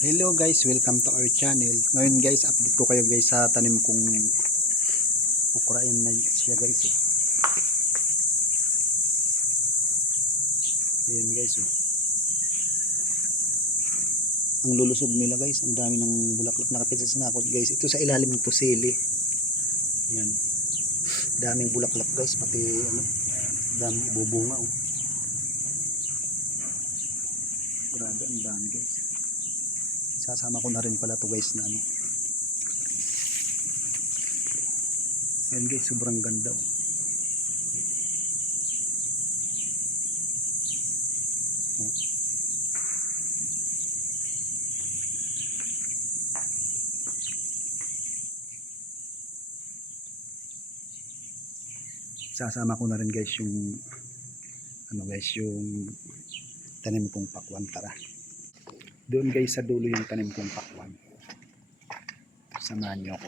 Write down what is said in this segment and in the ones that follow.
Hello guys, welcome to our channel. Ngayon guys, update ko kayo guys sa tanim kong okra. Yan na siya guys. Oh. Ayan guys. Oh. Ang lulusog nila guys. Ang dami ng bulaklak nakapit sa sinakot guys. Ito sa ilalim ng pusili. Ayan. Daming bulaklak guys. Pati ano, daming bubunga. Oh. Grabe, ang dami guys. Sasama ko na rin pala to guys na ano. Ayan guys, sobrang ganda. Oh. Oh. Sasama ko na rin guys yung ano guys, yung tanim kong pakwan. Tara. Doon guys sa dulo yung tanim kong pakwan. Samahan nyo ako.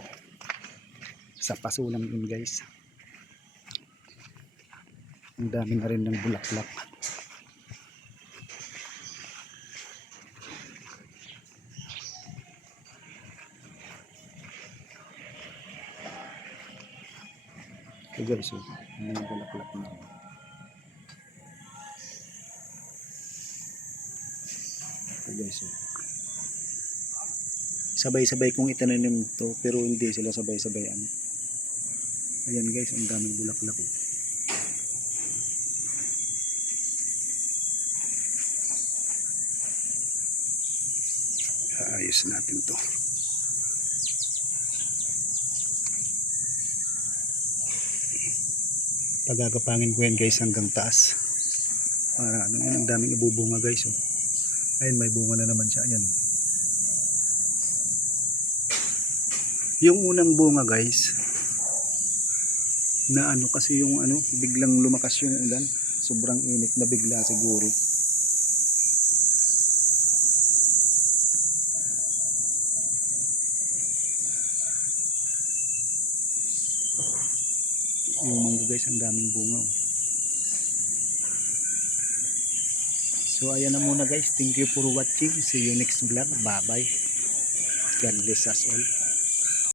Sa paso lang yun guys. Ang dami na rin ng bulaklak. Ito guys, oh, may bulaklak na. Ito guys, oh. Sabay-sabay kong itananim to pero hindi sila sabay-sabay ano. Ayan guys, ang daming bulaklak. Oh. Ayos natin to. Pagagapangin ko yan guys hanggang taas. Para ano yan, ang daming ibubunga guys. Oh. Ayun, may bunga na naman siya. Ayan. Oh. Yung unang bunga guys, na ano kasi yung ano, biglang lumakas yung ulan. Sobrang init na bigla siguro. Yung mangga guys, ang daming bunga. Oh. So ayan na muna guys. Thank you for watching. See you next vlog. Bye bye. God bless us all.